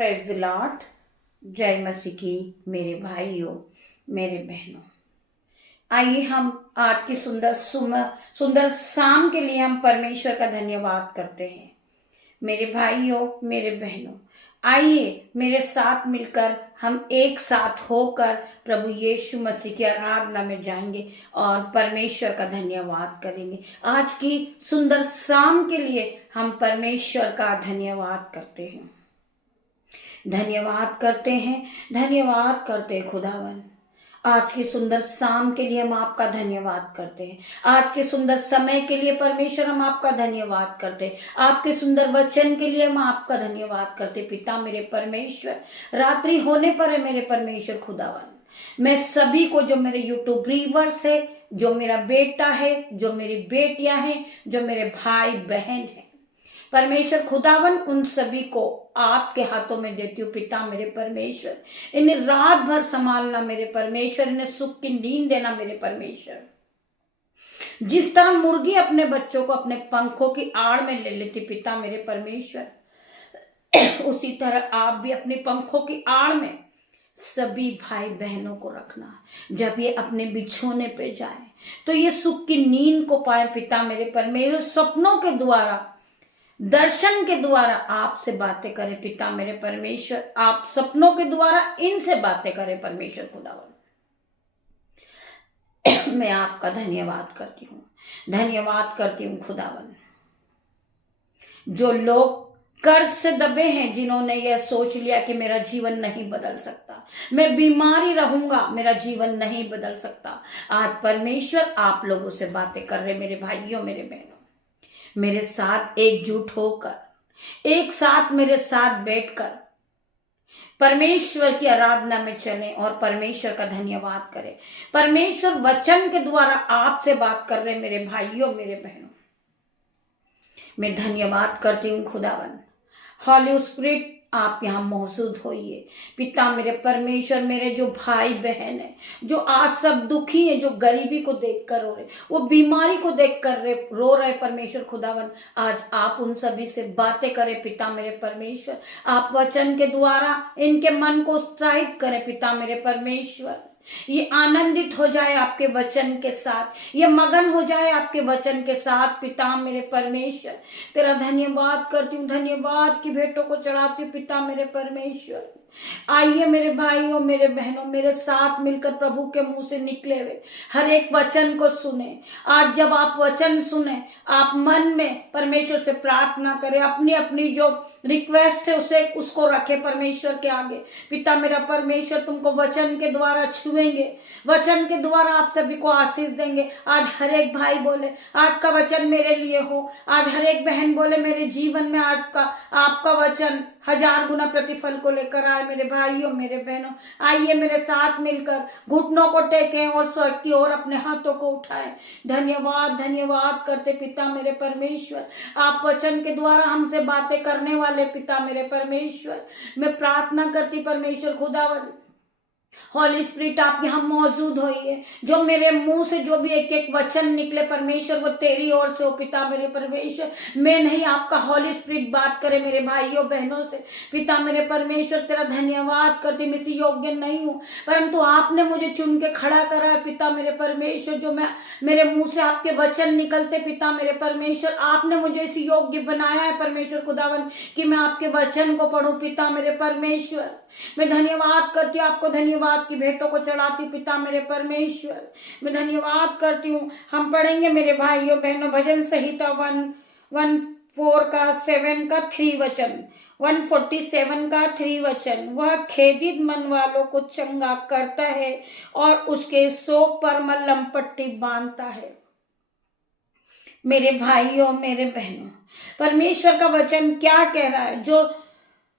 Praise the Lord. जय मसीह की मेरे भाइयों, मेरे बहनों। आइए हम आज की सुंदर शाम के लिए हम परमेश्वर का धन्यवाद करते हैं। मेरे भाइयों, मेरे बहनों, आइए मेरे साथ मिलकर हम एक साथ होकर प्रभु यीशु मसीह की आराधना में जाएंगे और परमेश्वर का धन्यवाद करेंगे। आज की सुंदर शाम के लिए हम परमेश्वर का धन्यवाद करते हैं। धन्यवाद करते हैं, धन्यवाद करते हैं खुदावन। आज की सुंदर शाम के लिए हम आपका धन्यवाद करते हैं। आज के सुंदर समय के लिए परमेश्वर हम आपका धन्यवाद करते हैं। आपके सुंदर वचन के लिए हम आपका धन्यवाद करते। पिता मेरे परमेश्वर, रात्रि होने पर है मेरे परमेश्वर खुदावन, मैं सभी को, जो मेरे यूट्यूब व्यूअर्स है, जो मेरा बेटा है, जो मेरी बेटियां हैं, जो मेरे भाई बहन है, परमेश्वर खुदावन, उन सभी को आपके हाथों में देती हूँ। पिता मेरे परमेश्वर, इन्हें रात भर संभालना मेरे परमेश्वर, इन्हें सुख की नींद देना मेरे परमेश्वर। जिस तरह मुर्गी अपने बच्चों को अपने पंखों की आड़ में ले लेती पिता मेरे परमेश्वर, उसी तरह आप भी अपने पंखों की आड़ में सभी भाई बहनों को रखना। जब ये अपने बिछोने पे जाए तो ये सुख की नींद को पाए पिता मेरे परमेश्वर। सपनों के द्वारा, दर्शन के द्वारा आपसे बातें करें पिता मेरे परमेश्वर। आप सपनों के द्वारा इनसे बातें करें परमेश्वर खुदावन। मैं आपका धन्यवाद करती हूँ, धन्यवाद करती हूँ खुदावन। जो लोग कर्ज से दबे हैं, जिन्होंने यह सोच लिया कि मेरा जीवन नहीं बदल सकता, मैं बीमारी रहूंगा, मेरा जीवन नहीं बदल सकता, आज परमेश्वर आप लोगों से बातें कर रहे मेरे भाइयों, मेरे बहनों। मेरे साथ एकजुट होकर, एक साथ मेरे साथ बैठकर परमेश्वर की आराधना में चलें और परमेश्वर का धन्यवाद करें। परमेश्वर वचन के द्वारा आपसे बात कर रहे मेरे भाइयों, मेरे बहनों। मैं धन्यवाद करती हूँ खुदावन। हॉली स्पिरिट, आप यहाँ मौजूद होइए पिता मेरे परमेश्वर। मेरे जो भाई बहन है, जो आज सब दुखी है, जो गरीबी को देखकर रो रहे, वो बीमारी को देखकर रो रहे परमेश्वर खुदावन, आज आप उन सभी से बातें करें पिता मेरे परमेश्वर। आप वचन के द्वारा इनके मन को उत्साहित करें पिता मेरे परमेश्वर। ये आनंदित हो जाए आपके वचन के साथ, ये मगन हो जाए आपके वचन के साथ पिता मेरे परमेश्वर। तेरा धन्यवाद करती हूँ, धन्यवाद की भेंटों को चढ़ाती हूँ पिता मेरे परमेश्वर। आइए मेरे भाइयों, मेरे बहनों, मेरे साथ मिलकर प्रभु के मुंह से निकले हुए हर एक वचन को सुने। आज जब आप वचन सुने, आप मन में परमेश्वर से प्रार्थना करें, अपनी अपनी जो रिक्वेस्ट है उसको रखे परमेश्वर के आगे। पिता मेरा परमेश्वर तुमको वचन के द्वारा छुएंगे, वचन के द्वारा आप सभी को आशीष देंगे। आज हर एक भाई बोले आज का वचन मेरे लिए हो, आज हर एक बहन बोले मेरे जीवन में आज का आपका वचन 1000 गुना प्रतिफल को लेकर आए। मेरे भाइयों, मेरे बहनों, आइए मेरे साथ मिलकर घुटनों को टेकें और स्वर्ग की ओर अपने हाथों को उठाएं। धन्यवाद, धन्यवाद करते पिता मेरे परमेश्वर। आप वचन के द्वारा हमसे बातें करने वाले पिता मेरे परमेश्वर। मैं प्रार्थना करती परमेश्वर खुदावन, हॉली स्पिरिट आप यहाँ मौजूद होइए। जो मेरे मुंह से जो भी एक एक वचन निकले परमेश्वर, वो तेरी ओर से हो पिता मेरे परमेश्वर। मैं नहीं, आपका हॉली स्पिरिट बात करे मेरे भाइयों बहनों से पिता मेरे परमेश्वर। तेरा धन्यवाद करती, मैं इसी योग्य नहीं हूँ, परंतु आपने मुझे चुन के खड़ा करा है पिता मेरे परमेश्वर। जो मैं मेरे मुंह से आपके वचन निकलते पिता मेरे परमेश्वर, आपने मुझे इसी योग्य बनाया है परमेश्वर खुदावन कि मैं आपके वचन को पढ़ूं पिता मेरे परमेश्वर। मैं धन्यवाद करती हूँ, आपको धन्यवाद की भेंटों को चढ़ाती पिता मेरे परमेश्वर। मैं धन्यवाद करती हूँ। हम पढ़ेंगे मेरे भाइयों बहनों भजन संहिता 114 का 7 का 3 वचन, 147 का 3 वचन। वह खेदित मन वालों को चंगा करता है और उसके शोक पर मलहम पट्टी बांधता है। मेरे भाइयों, मेरे बहनों, परमेश्वर का वचन क्या कह रहा है? जो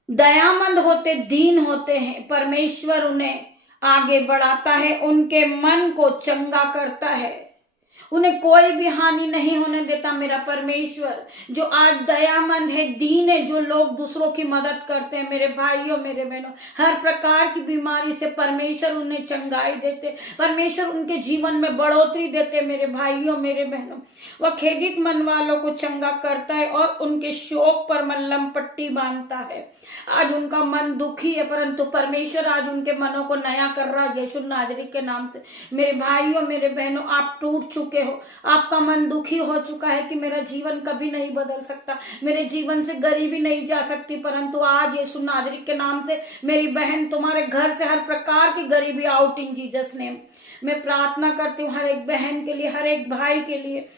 दयामंद होते, दीन होते हैं, परमेश्वर उन्हें आगे बढ़ाता है, उनके मन को चंगा करता है उन्हें कोई भी हानि नहीं होने देता मेरा परमेश्वर। जो आज दयामंद है, दीन है, जो लोग दूसरों की मदद करते हैं मेरे भाइयों मेरे बहनों, हर प्रकार की बीमारी से परमेश्वर उन्हें चंगाई देते, परमेश्वर उनके जीवन में बढ़ोतरी देते मेरे भाइयों मेरे बहनों। वह खेदित मन वालों को चंगा करता है और उनके शोक पर मल्लम पट्टी बांधता है। आज उनका मन दुखी है, परंतु परमेश्वर आज उनके मनों को नया कर रहा है यीशु नाजरी के नाम से। मेरे भाइयों मेरे बहनों, आप टूट चुके हो, आपका मन दुखी हो चुका है कि मेरा जीवन कभी नहीं बदल सकता, मेरे जीवन से गरीबी नहीं जा सकती, परंतु आज यीशु नाजरी के नाम से मेरी बहन, तुम्हारे घर से हर प्रकार की गरीबी आउट इन जीसस नेम। मैं प्रार्थना करती हूँ हर एक बहन के लिए, हर एक भाई के लिए।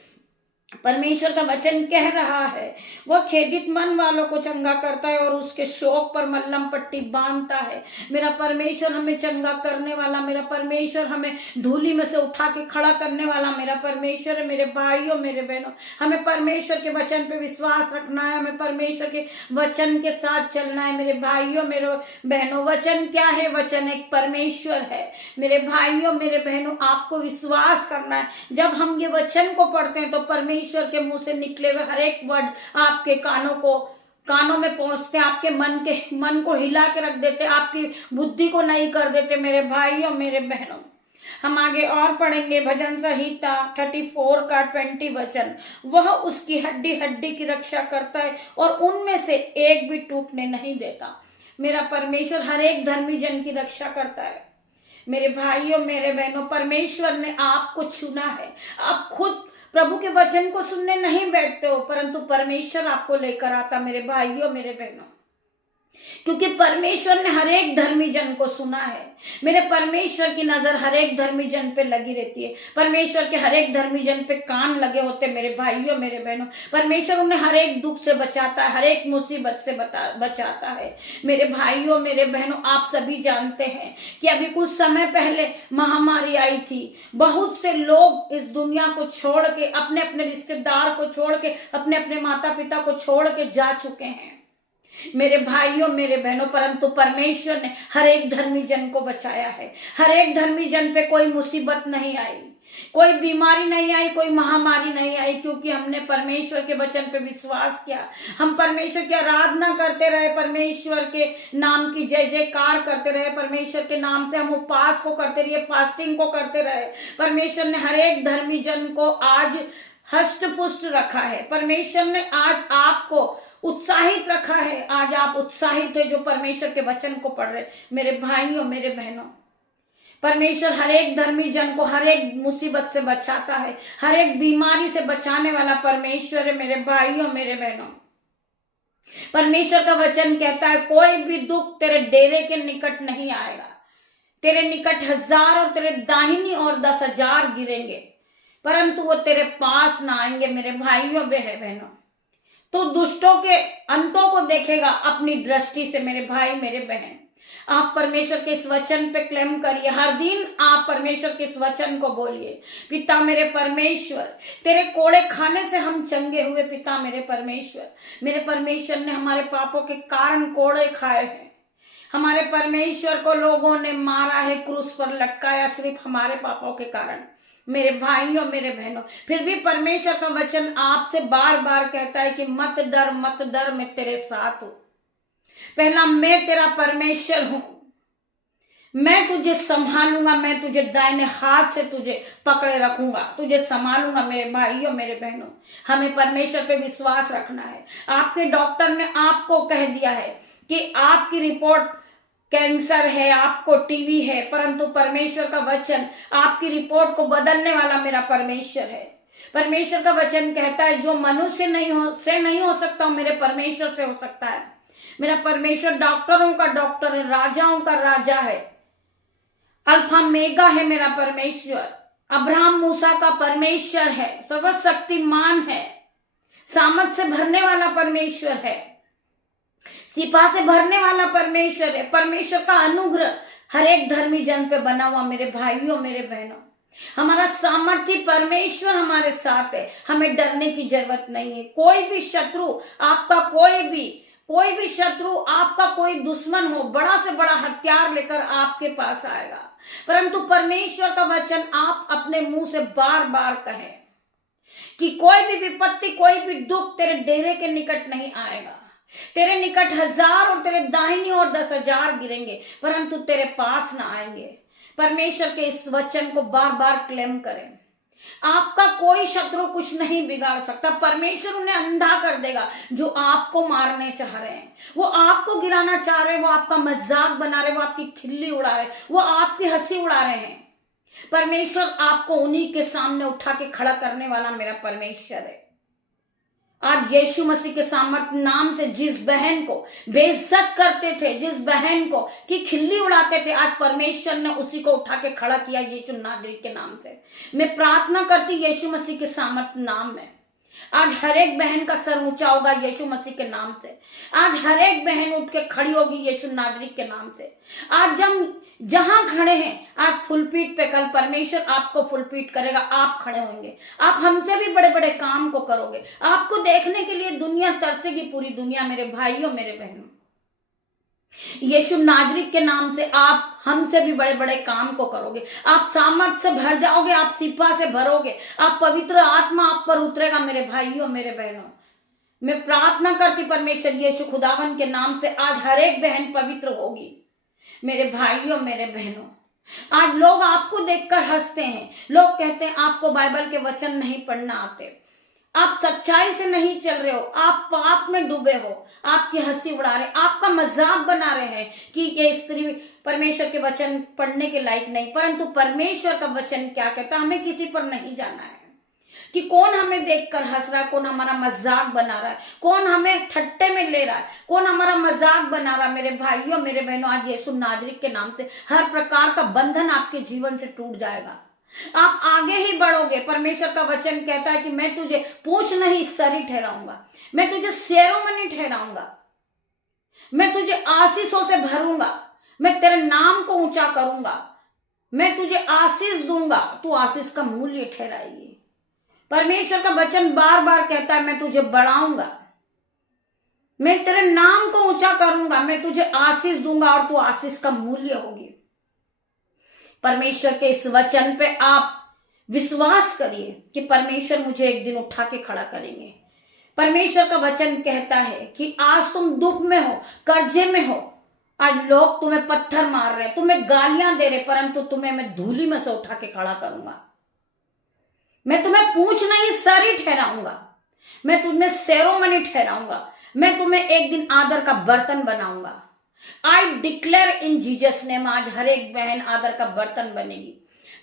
परमेश्वर का वचन कह रहा है वह खेदित मन वालों को चंगा करता है और उसके शोक पर मल्लम पट्टी बांधता है। मेरा परमेश्वर हमें चंगा करने वाला, मेरा परमेश्वर हमें धूली में से उठा के खड़ा करने वाला मेरा परमेश्वर है। मेरे भाइयों मेरे बहनों, हमें परमेश्वर के वचन पे विश्वास रखना है, हमें परमेश्वर के वचन के साथ चलना है। मेरे भाइयों मेरे बहनों, वचन क्या है? वचन एक परमेश्वर है। मेरे भाइयों मेरे बहनों, आपको विश्वास करना है। जब हम ये वचन को पढ़ते हैं तो परमेश्वर के मुंह से निकले हुए हर एक वर्ड आपके कानों में पहुंचते हैं, आपके मन को हिला के रख देते, आपकी बुद्धि को नहीं कर देते मेरे भाइयों मेरे बहनों। हम आगे और पढ़ेंगे भजन संहिता 34 का 20 वचन। वह उसकी हड्डी हड्डी की रक्षा करता है और उनमें से एक भी टूटने नहीं देता। मेरा परमेश्वर हर एक धर्मी जन की रक्षा करता है। मेरे भाइयों मेरे बहनों, परमेश्वर ने आपको चुना है। आप खुद प्रभु के वचन को सुनने नहीं बैठते हो, परंतु परमेश्वर आपको लेकर आता मेरे भाइयों मेरे बहनों, क्योंकि परमेश्वर ने हर एक धर्मी जन को सुना है। मेरे परमेश्वर की नजर हर एक धर्मी जन पे लगी रहती है। परमेश्वर के हर एक धर्मी जन पे कान लगे होते मेरे भाइयों मेरे बहनों। परमेश्वर उन्हें हर एक दुख से बचाता है, हर एक मुसीबत से बचाता है। मेरे भाइयों मेरे बहनों, आप सभी जानते हैं कि अभी कुछ समय पहले महामारी आई थी। बहुत से लोग इस दुनिया को छोड़ के, अपने अपने रिश्तेदार को छोड़ के, अपने अपने माता पिता को छोड़ के जा चुके हैं मेरे भाइयों मेरे बहनों, परंतु परमेश्वर ने हर एक धर्मी जन को बचाया है। हर एक धर्मी जन पे कोई मुसीबत नहीं आई, कोई बीमारी नहीं आई, कोई महामारी नहीं आई, क्योंकि हमने परमेश्वर के वचन पे विश्वास किया। हम परमेश्वर की आराधना करते रहे, परमेश्वर के नाम की जय जयकार करते रहे, परमेश्वर के नाम से हम उपवास को करते रहे, फास्टिंग को करते रहे। परमेश्वर ने हर एक धर्मी जन को आज हष्ट पुष्ट रखा है। परमेश्वर ने आज आपको उत्साहित रखा है। आज आप उत्साहित है जो परमेश्वर के वचन को पढ़ रहे। मेरे भाइयों मेरे बहनों, परमेश्वर हर एक धर्मी जन को हर एक मुसीबत से बचाता है, हर एक बीमारी से बचाने वाला परमेश्वर है मेरे भाइयों मेरे बहनों। परमेश्वर का वचन कहता है कोई भी दुख तेरे डेरे के निकट नहीं आएगा। तेरे निकट 1000 और तेरे दाहिनी और 10,000 गिरेंगे, परंतु वो तेरे पास ना आएंगे मेरे भाइयों बहनों। तो दुष्टों के अंतों को देखेगा अपनी दृष्टि से मेरे भाई मेरे बहन। आप परमेश्वर के इस वचन पे क्लेम करिए। हर दिन आप परमेश्वर के इस वचन को बोलिए, पिता मेरे परमेश्वर, तेरे कोड़े खाने से हम चंगे हुए। पिता मेरे परमेश्वर ने हमारे पापों के कारण कोड़े खाए हैं। हमारे परमेश्वर को लोगों ने मारा है, क्रूस पर लटकाया, सिर्फ हमारे पापों के कारण मेरे भाइयों मेरे बहनों। फिर भी परमेश्वर का वचन आपसे बार बार कहता है कि मत डर, मैं तेरे साथ हूं। पहला, मैं तेरा परमेश्वर हूं, मैं तुझे संभालूंगा, मैं तुझे दाहिने हाथ से तुझे पकड़े रखूंगा, तुझे संभालूंगा। मेरे भाइयों मेरे बहनों, हमें परमेश्वर पे विश्वास रखना है। आपके डॉक्टर ने आपको कह दिया है कि आपकी रिपोर्ट कैंसर है, आपको टीबी है, परंतु परमेश्वर का वचन आपकी रिपोर्ट को बदलने वाला मेरा परमेश्वर है। परमेश्वर का वचन कहता है जो मनुष्य नहीं हो सकता, मेरे परमेश्वर से हो सकता है। मेरा परमेश्वर डॉक्टरों का डॉक्टर है, राजाओं का राजा है, अल्फा मेगा है मेरा परमेश्वर। अब्राहम मूसा का परमेश्वर है, सर्वशक्तिमान है, सामर्थ से भरने वाला परमेश्वर है, सिपा से भरने वाला परमेश्वर है। परमेश्वर का अनुग्रह हर एक धर्मी जन पे बना हुआ मेरे भाइयों मेरे बहनों। हमारा सामर्थ्य परमेश्वर हमारे साथ है, हमें डरने की जरूरत नहीं है। कोई भी शत्रु आपका, कोई भी शत्रु आपका, कोई दुश्मन हो, बड़ा से बड़ा हथियार लेकर आपके पास आएगा, परंतु परमेश्वर का वचन आप अपने मुंह से बार बार कहें। कि कोई भी विपत्ति, कोई भी दुख तेरे डेरे के निकट नहीं आएगा। तेरे निकट 1000 और तेरे दाहिनी ओर 10,000 गिरेंगे, परंतु तेरे पास ना आएंगे। परमेश्वर के इस वचन को बार बार क्लेम करें। आपका कोई शत्रु कुछ नहीं बिगाड़ सकता। परमेश्वर उन्हें अंधा कर देगा जो आपको मारने चाह रहे हैं, वो आपको गिराना चाह रहे हैं, वो आपका मजाक बना रहे, वो आपकी खिल्ली उड़ा रहे, वो आपकी हंसी उड़ा रहे हैं। परमेश्वर आपको उन्हीं के सामने उठा के खड़ा करने वाला मेरा परमेश्वर है। आज यीशु मसीह के सामर्थ नाम से जिस बहन को बेइज्जत करते थे, जिस बहन को की खिल्ली उड़ाते थे, आज परमेश्वर ने उसी को उठा के खड़ा किया यीशु नाजरी के नाम से। मैं प्रार्थना करती यीशु मसीह के सामर्थ नाम में, आज हर एक बहन का सर ऊंचा होगा यीशु मसीह के नाम से। आज हर एक बहन उठ के खड़ी होगी यीशु नाजरी के नाम से। आज जब जहां खड़े हैं, आज फुलपीट पे, कल परमेश्वर आपको फुलपीट करेगा। आप खड़े होंगे, आप हमसे भी बड़े बड़े काम को करोगे। आपको देखने के लिए दुनिया तरसेगी, पूरी दुनिया। मेरे भाइयों, मेरे बहनों, यीशु नाजरी के नाम से आप हमसे भी बड़े बड़े काम को करोगे। आप सामर्थ से भर जाओगे, आप सिपा से भरोगे, आप पवित्र आत्मा आप पर उतरेगा। मेरे भाइयों, मेरे बहनों, मैं प्रार्थना करती परमेश्वर यीशु खुदावन के नाम से आज हर एक बहन पवित्र होगी। मेरे भाइयों, मेरे बहनों, आज लोग आपको देखकर हंसते हैं। लोग कहते हैं आपको बाइबल के वचन नहीं पढ़ना आते, आप सच्चाई से नहीं चल रहे हो, आप पाप में डूबे हो, आपकी हंसी उड़ा रहे, आपका मजाक बना रहे हैं कि ये स्त्री परमेश्वर के वचन पढ़ने के लायक नहीं। परंतु परमेश्वर का वचन क्या कहता है, हमें किसी पर नहीं जाना है कि कौन हमें देखकर हंस रहा है, कौन हमारा मजाक बना रहा है, कौन हमें ठट्टे में ले रहा है, कौन हमारा मजाक बना रहा है। मेरे भाइयों, मेरे बहनों, आज यीशु नाजरी के नाम से हर प्रकार का बंधन आपके जीवन से टूट जाएगा। आप आगे ही बढ़ोगे। परमेश्वर का वचन कहता है कि मैं तुझे पूंछ नहीं सर ही ठहराऊंगा, मैं तुझे शेरों में नहीं ठहराऊंगा, मैं तुझे आशीषों से भरूंगा, मैं तेरे नाम को ऊंचा करूंगा, मैं तुझे आशीष दूंगा, तू आशीष का मूल्य ठहराएगी। परमेश्वर का वचन बार बार कहता है मैं तुझे बढ़ाऊंगा, मैं तेरे नाम को ऊंचा करूंगा, मैं तुझे आशीष दूंगा और तू आशीष का मूल्य होगी। परमेश्वर के इस वचन पे आप विश्वास करिए कि परमेश्वर मुझे एक दिन उठा के खड़ा करेंगे। परमेश्वर का वचन कहता है कि आज तुम दुख में हो, कर्जे में हो, आज लोग तुम्हें पत्थर मार रहे, तुम्हें गालियां दे रहे, परंतु तुम्हें मैं धूली में से उठा के खड़ा करूंगा। मैं तुम्हें पूंछ नहीं सर ही ठहराऊंगा, मैं तुम्हें शेरों में नहीं ठहराऊंगा, मैं तुम्हें एक दिन आदर का बर्तन बनाऊंगा। आई डिक्लेयर इन जीसस नेम, आज हर एक बहन आदर का बर्तन बनेगी।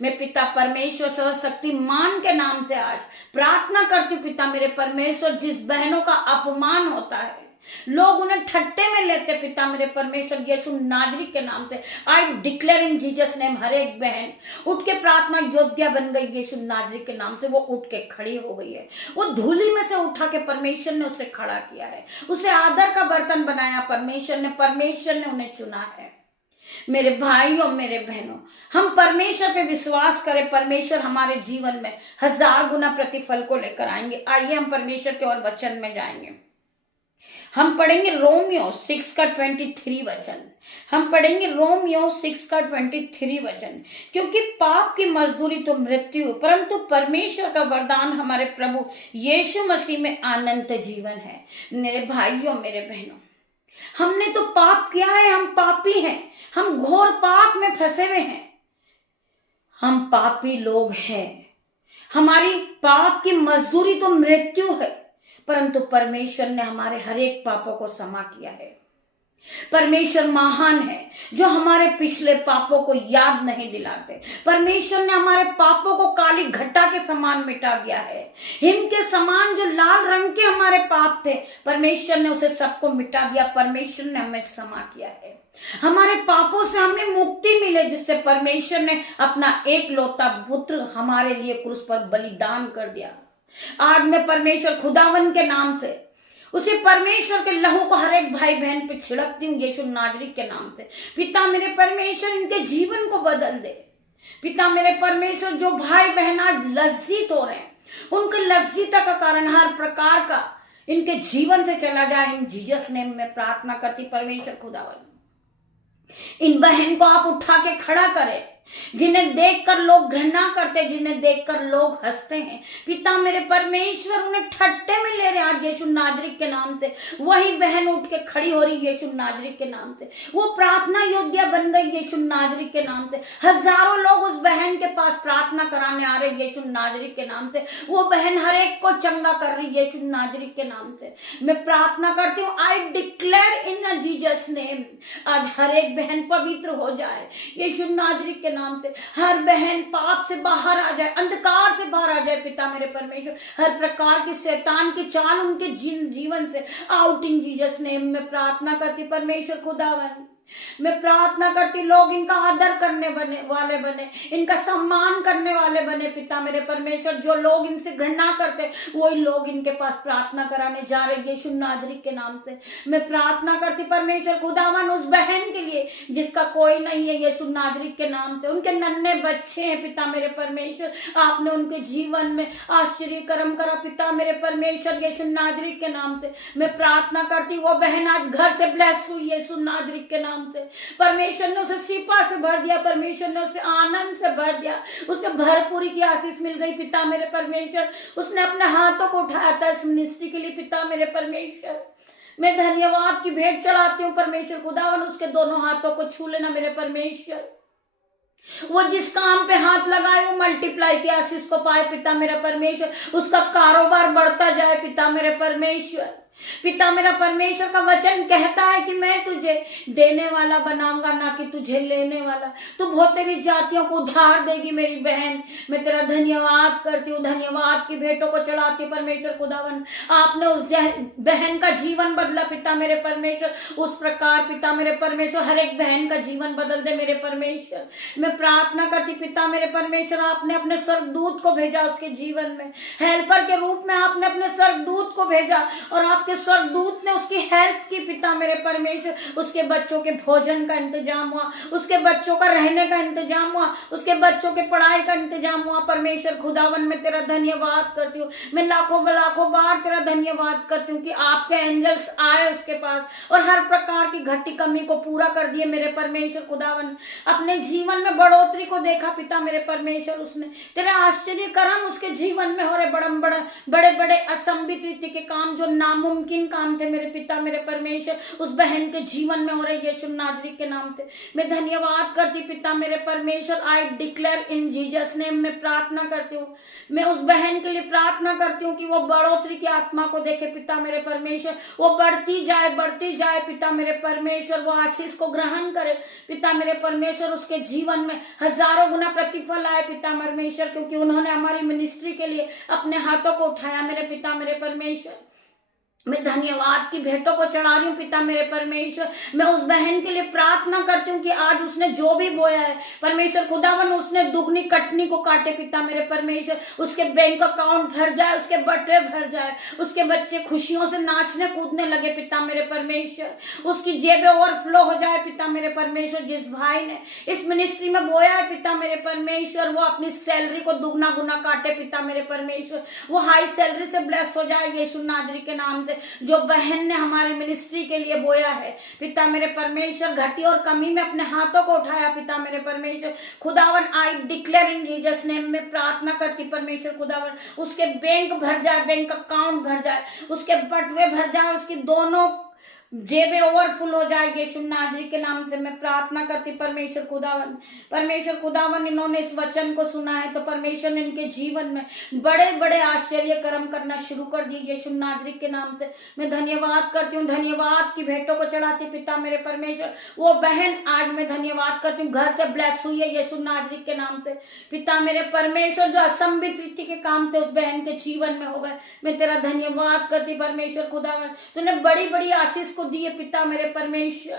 मैं पिता परमेश्वर सर्वशक्तिमान के नाम से आज प्रार्थना करती हूँ। पिता मेरे परमेश्वर, जिस बहनों का अपमान होता है, लोग उन्हें ठट्टे में लेते, पिता मेरे परमेश्वर यीशु नाजरी के नाम से I declare in Jesus name, हर एक बहन उठ के प्रार्थना योद्धा बन गई यीशु नाजरी के नाम से। वो उठ के खड़ी हो गई है, वो धूली में से उठा के परमेश्वर ने उसे खड़ा किया है, उसे आदर का बर्तन बनाया परमेश्वर ने उन्हें चुना है। मेरे भाइयों, मेरे बहनों, हम परमेश्वर पे विश्वास करें, परमेश्वर हमारे जीवन में 1000 गुना प्रतिफल को लेकर आएंगे। आइए हम परमेश्वर के और वचन में जाएंगे। हम पढ़ेंगे रोमियो 6 का 23 वचन। हम पढ़ेंगे रोमियो 6 का 23 वचन। क्योंकि पाप की मजदूरी तो मृत्यु, परंतु परमेश्वर का वरदान हमारे प्रभु यीशु मसीह में अनंत जीवन है। मेरे भाइयों, मेरे बहनों, हमने तो पाप किया है, हम पापी हैं, हम घोर पाप में फंसे हुए हैं, हम पापी लोग हैं। हमारी पाप की मजदूरी तो मृत्यु है, परंतु परमेश्वर ने हमारे हर एक पापों को क्षमा किया है। परमेश्वर महान है जो हमारे पिछले पापों को याद नहीं दिलाते। परमेश्वर ने हमारे पापों को काली घटा के समान मिटा दिया है। हिम के समान जो लाल रंग के हमारे पाप थे, परमेश्वर ने उसे सबको मिटा दिया। परमेश्वर ने हमें क्षमा किया है। हमारे पापों से हमें मुक्ति मिले, जिससे परमेश्वर ने अपना एक लौता पुत्र हमारे लिए क्रूस पर बलिदान कर दिया। आज मैं परमेश्वर खुदावन के नाम से उसी परमेश्वर के लहू को हर एक भाई बहन पे छिड़कती हूँ यीशु नाजरी के नाम से। पिता मेरे परमेश्वर, इनके जीवन को बदल दे। पिता मेरे परमेश्वर, जो भाई बहन आज लज्जित हो रहे हैं, उनके लज्जिता का कारण हर प्रकार का इनके जीवन से चला जाए। इन जीसस नेम में प्रार्थना करती परमेश्वर खुदावन, इन बहन को आप उठा के खड़ा करें। जिन्हें देखकर लोग घृणा करते, जिन्हें देखकर लोग हंसते हैं, पिता मेरे परमेश्वर उन्हें ठट्टे में ले रहे आज यीशु नाजरीक के नाम से। वही बहन उठ के खड़ी हो रही यीशु नाजरीक के नाम से, वो प्रार्थना योद्धा बन गई यीशु नाजरीक के नाम से। हजारों लोग उस बहन के पास प्रार्थना कराने आ रहे यीशु नाजरीक के नाम से। वो बहन हर एक को चंगा कर रही यीशु नाजरीक के नाम से। मैं प्रार्थना करती हूँ, आई डिक्लेयर इन जीसस नेम, आज हर एक बहन पवित्र हो जाए यीशु नाजरीक के नाम से। हर बहन पाप से बाहर आ जाए, अंधकार से बाहर आ जाए पिता मेरे परमेश्वर। हर प्रकार की शैतान की चाल उनके जीवन से आउट इन जीसस नेम में प्रार्थना करती परमेश्वर खुदावन। मैं प्रार्थना करती लोग इनका आदर करने वाले बने, इनका सम्मान करने वाले बने पिता मेरे परमेश्वर। जो लोग इनसे घृणा करते वही लोग इनके पास प्रार्थना कराने जा रहे यीशु नाजरीक के नाम से। मैं प्रार्थना करती परमेश्वर खुदावन उस बहन के लिए जिसका कोई नहीं है यीशु नाजरीक के नाम से। उनके नन्हे बच्चे हैं पिता मेरे परमेश्वर, आपने उनके जीवन में आश्चर्य कर्म करा पिता मेरे परमेश्वर यीशु नाजरीक के नाम से। मैं प्रार्थना करती वो बहन आज घर से ब्लेस हुई यीशु नाजरीक के नाम से। परमेश्वर ने उसे सिपा से भर दिया, परमेश्वर ने उसे आनंद से भर दिया, उसे भरपूरी की आशीष मिल गई पिता मेरे परमेश्वर। उसने अपने हाथों को उठाया था इस मिनिस्ट्री के लिए पिता मेरे परमेश्वर। मैं धन्यवाद की भेंट चढ़ाती हूँ परमेश्वर खुदावन, उसके दोनों हाथों को छू लेना मेरे परमेश्वर। वो जिस काम पे हाथ लगाए वो मल्टीप्लाई की आशीष को पाए पिता मेरा परमेश्वर। उसका कारोबार बढ़ता जाए पिता मेरे परमेश्वर। पिता मेरा परमेश्वर का वचन कहता है कि मैं तुझे देने वाला बनाऊंगा ना कि तुझे लेने वाला। तू बहुत तेरी जातियों को उधार देगी मेरी बहन। मैं तेरा धन्यवाद करती हूँ, धन्यवाद की भेंटों को चढ़ाती परमेश्वर खुदावन। आपने उस बहन का जीवन बदला पिता मेरे परमेश्वर। उस प्रकार पिता मेरे परमेश्वर हर एक बहन का जीवन बदल दे मेरे परमेश्वर। मैं प्रार्थना करती पिता मेरे परमेश्वर, आपने अपने स्वर्गदूत को भेजा उसके जीवन में, हेल्पर के रूप में आपने अपने स्वर्गदूत को भेजा और आपके स्वर्गदूत ने उसकी हेल्प की पिता मेरे परमेश्वर। उसके बच्चों के भोजन का इंतजाम हुआ, उसके बच्चों का रहने का इंतजाम हुआ, उसके बच्चों के पढ़ाई का इंतजाम हुआ परमेश्वर खुदावन। मैं तेरा धन्यवाद करती हूँ, मैं लाखों बार तेरा धन्यवाद करती हूँ कि आपके एंजल्स आए उसके पास और हर प्रकार की घटी कमी को पूरा कर दिए मेरे परमेश्वर खुदावन। अपने जीवन में बढ़ोतरी को देखा पिता मेरे परमेश्वर। उसने तेरे आश्चर्य कर्म उसके जीवन में हो रहे, बड़े बड़े असंभित रीति के काम जो नामुमकिन काम थे मेरे पिता मेरे परमेश्वर उस बहन के जीवन में हो रहे यीशु नाजरीक के नाम से। मैं धन्यवाद करती पिता मेरे परमेश्वर। आई डिक्लेयर इन जीसस नेम में प्रार्थना करती हूँ। मैं उस बहन के लिए प्रार्थना करती हूँ कि वो बढ़ोतरी की आत्मा को देखे पिता मेरे परमेश्वर। वो बढ़ती जाए पिता मेरे परमेश्वर। वो आशीष को ग्रहण करे पिता मेरे परमेश्वर। उसके जीवन में हजारों गुना प्रतिफल आए पिता परमेश्वर, क्योंकि उन्होंने हमारी मिनिस्ट्री के लिए अपने हाथों को उठाया मेरे पिता मेरे परमेश्वर। मैं धन्यवाद की भेंटों को चढ़ा रही हूँ पिता मेरे परमेश्वर। मैं उस बहन के लिए प्रार्थना करती हूँ कि आज उसने जो भी बोया है परमेश्वर खुदावन, उसने दुगनी कटनी को काटे पिता मेरे परमेश्वर। उसके बैंक अकाउंट भर जाए, उसके बटवे भर जाए, उसके बच्चे खुशियों से नाचने कूदने लगे पिता मेरे परमेश्वर। उसकी जेबें ओवरफ्लो हो जाए पिता मेरे परमेश्वर। जिस भाई ने इस मिनिस्ट्री में बोया है पिता मेरे परमेश्वर, वो अपनी सैलरी को दुगना गुना काटे पिता मेरे परमेश्वर। वो हाई सैलरी से ब्लेस हो जाए यीशु नाजरी के नाम से। जो बहन ने हमारी मिनिस्ट्री के लिए बोया है पिता मेरे परमेश्वर, घटी और कमी में अपने हाथों को उठाया पिता मेरे परमेश्वर खुदावन। आई डिक्लेयर इन जीसस नेम में प्रार्थना करती परमेश्वर खुदावन, उसके बैंक भर जाए, बैंक अकाउंट भर जाए, उसके बटवे भर जाए, उसकी दोनों जेबें ओवरफुल हो जाए यीशु नाजरी के नाम से। मैं प्रार्थना करती परमेश्वर खुदावन। परमेश्वर खुदावन, इन्होंने इस वचन को सुना है तो परमेश्वर ने इनके जीवन में बड़े बड़े आश्चर्य कर्म करना शुरू कर दिए यीशु नाजरी के नाम से। मैं धन्यवाद करती हूँ, धन्यवाद की भेंटों को चढ़ाती पिता मेरे परमेश्वर। वो बहन आज मैं धन्यवाद करती हूँ घर से ब्लेस हुई है यीशु नाजरी के नाम से पिता मेरे परमेश्वर। जो असंभित रीति के काम थे उस बहन के जीवन में हो गए। मैं तेरा धन्यवाद करती परमेश्वर खुदावन। तूने बड़ी बड़ी आशीष दिए पिता मेरे परमेश्वर।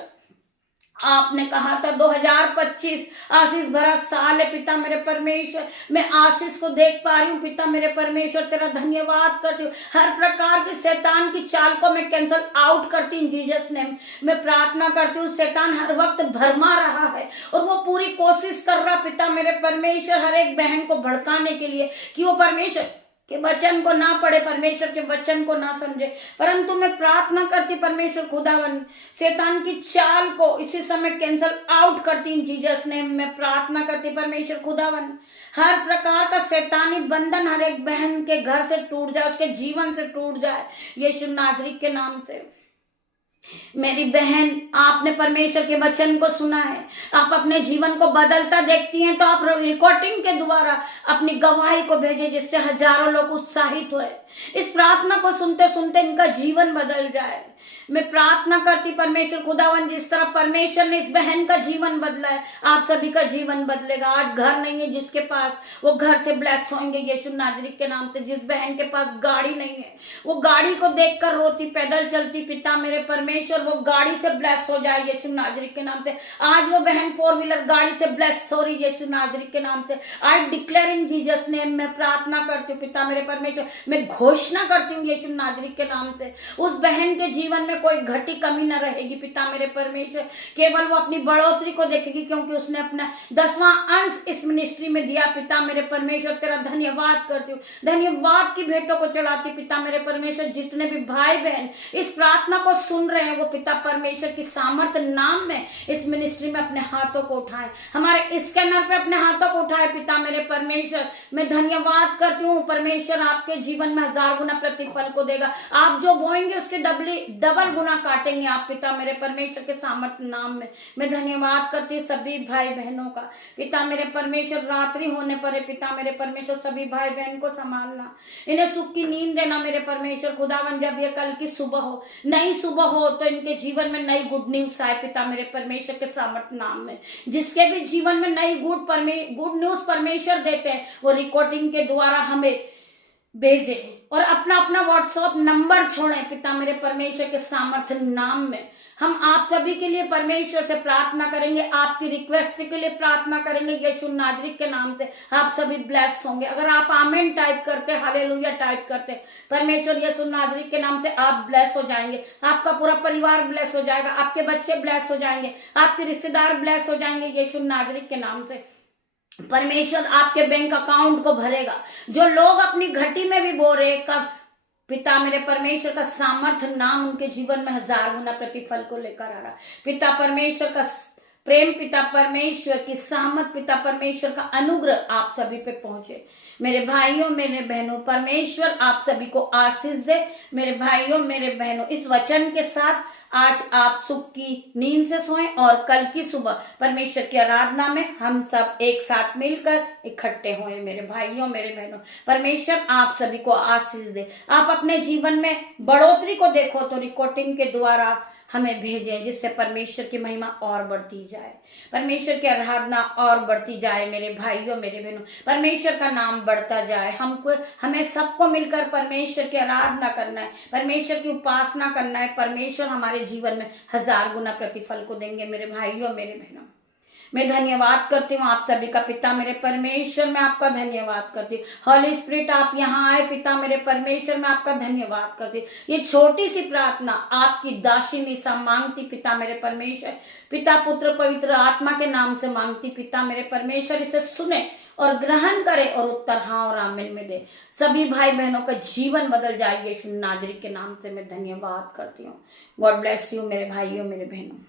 आपने कहा था 2025 आशीष भरा साल है पिता मेरे परमेश्वर। मैं आशीष को देख पा रही हूँ पिता मेरे परमेश्वर। तेरा धन्यवाद करती हूँ। हर प्रकार की शैतान की चाल को मैं कैंसल आउट करती हूँ जीसस नेम। मैं प्रार्थना करती हूँ, शैतान हर वक्त भरमा रहा है और वो पूरी कोशिश कर रहा पिता मेरे परमेश्वर हर एक बहन को भड़काने के लिए कि वो परमेश्वर कि वचन को ना पढ़े, परमेश्वर के वचन को ना समझे, परंतु मैं प्रार्थना करती परमेश्वर खुदावन शैतान की चाल को इसी समय कैंसल आउट करती इन जीसस नेम। मैं प्रार्थना करती परमेश्वर खुदावन हर प्रकार का शैतानी बंधन हर एक बहन के घर से टूट जाए, उसके जीवन से टूट जाए यीशु नाजरी के नाम से। मेरी बहन, आपने परमेश्वर के वचन को सुना है, आप अपने जीवन को बदलता देखती हैं, तो आप रिकॉर्डिंग के द्वारा अपनी गवाही को भेजें, जिससे हजारों लोग उत्साहित हुए, इस प्रार्थना को सुनते सुनते इनका जीवन बदल जाए। मैं प्रार्थना करती परमेश्वर खुदावन जिस तरह परमेश्वर ने इस बहन का जीवन बदला है, आप सभी का जीवन बदलेगा। आज घर नहीं है जिसके पास, वो घर से ब्लेस होंगे यीशु नाजरी के नाम से। जिस बहन के पास गाड़ी नहीं है, वो गाड़ी को देखकर रोती पैदल चलती, पिता मेरे परमेश्वर वो गाड़ी से ब्लेस हो जाए यीशु नाजरी के नाम से। आज वो बहन 4 व्हीलर गाड़ी से ब्लेस हो रही यीशु नाजरी के नाम से। I declare in Jesus name. मैं प्रार्थना करती हूँ पिता मेरे परमेश्वर, मैं घोषणा करती हूँ यीशु नाजरी के नाम से, उस बहन के जीवन में कोई घटी कमी न रहेगी पिता मेरे परमेश्वर। केवल वो अपनी बढ़ोतरी को देखेगी, क्योंकि उसने अपना 10वां अंश इस मिनिस्ट्री में दिया। पिता मेरे परमेश्वर तेरा धन्यवाद करती हूँ, धन्यवाद की भेंटों को चढ़ाती पिता मेरे परमेश्वर। जितने भी भाई बहन इस प्रार्थना को सुन रहे हैं, वो पिता परमेश्वर की सामर्थ नाम में इस मिनिस्ट्री में अपने हाथों को उठाए, हमारे स्कैनर पे अपने हाथों को उठाए पिता मेरे परमेश्वर। मैं धन्यवाद करती हूँ परमेश्वर, आपके जीवन में 1000 गुना प्रतिफल को देगा। आप जो बोएंगे उसके डबल गुना काटेंगे आप पिता मेरे परमेश्वर के सामर्थ्य नाम में। मैं धन्यवाद करती सभी भाई बहनों का पिता मेरे परमेश्वर। रात्रि होने पर पिता मेरे परमेश्वर सभी भाई बहन को संभालना, इन्हें सुख की नींद देना मेरे परमेश्वर खुदावन। जब ये कल की सुबह हो, नई सुबह हो, तो इनके जीवन में नई गुड न्यूज आए पिता मेरे परमेश्वर के सामर्थ्य नाम में। जिसके भी जीवन में नई गुड न्यूज परमेश्वर देते हैं, वो रिकॉर्डिंग के द्वारा हमें भेजे और अपना अपना व्हाट्सएप नंबर छोड़ें पिता मेरे परमेश्वर के सामर्थ्य नाम में। हम आप सभी के लिए परमेश्वर से प्रार्थना करेंगे, आपकी रिक्वेस्ट के लिए प्रार्थना करेंगे यीशु नाजरी के नाम से। आप सभी ब्लेस होंगे। अगर आप आमीन टाइप करते, हालेलुया टाइप करते, परमेश्वर यीशु नाजरी के नाम से आप ब्लेस हो जाएंगे। आपका पूरा परिवार ब्लेस हो जाएगा, आपके बच्चे ब्लेस हो जाएंगे, आपके रिश्तेदार ब्लेस हो जाएंगे यीशु नाजरी के नाम से। परमेश्वर आपके बैंक अकाउंट को भरेगा। जो लोग अपनी घटी में भी बो रहे, कब पिता मेरे परमेश्वर का सामर्थ्य नाम उनके जीवन में 1000 गुना प्रतिफल को लेकर आ रहा। पिता परमेश्वर का प्रेम, पिता परमेश्वर की सहमत, पिता परमेश्वर का अनुग्रह आप सभी पे पहुंचे। मेरे भाइयों मेरे बहनों, परमेश्वर आप सभी को आशीष दे। मेरे भाइयों मेरे बहनों, इस वचन के साथ आज आप सुख की नींद से सोएं और कल की सुबह परमेश्वर की आराधना में हम सब एक साथ मिलकर इकट्ठे हों। मेरे भाइयों मेरे बहनों, परमेश्वर आप सभी को आशीष दे। आप अपने जीवन में बढ़ोतरी को देखो तो रिकॉर्डिंग के द्वारा हमें भेजें, जिससे परमेश्वर की महिमा और बढ़ती जाए, परमेश्वर की आराधना और बढ़ती जाए। मेरे भाइयों मेरे बहनों, परमेश्वर का नाम बढ़ता जाए। हमें सबको मिलकर परमेश्वर की आराधना करना है, परमेश्वर की उपासना करना है। परमेश्वर हमारे जीवन में 1000 गुना प्रतिफल को देंगे। मेरे भाइयों मेरे बहनों, मैं धन्यवाद करती हूँ आप सभी का पिता मेरे परमेश्वर। मैं आपका धन्यवाद करती हूँ हॉली स्पिरिट, आप यहाँ आए पिता मेरे परमेश्वर। मैं आपका धन्यवाद करती हूँ। ये छोटी सी प्रार्थना आपकी दासी निशा मांगती पिता मेरे परमेश्वर, पिता पुत्र पवित्र आत्मा के नाम से मांगती पिता मेरे परमेश्वर। इसे सुने और ग्रहण करे और उत्तर हाँ और आमीन में दे। सभी भाई बहनों का जीवन बदल जाए यीशु नाजरी के नाम से मैं धन्यवाद करती हूँ। गॉड ब्लेस यू मेरे भाइयों मेरे बहनों।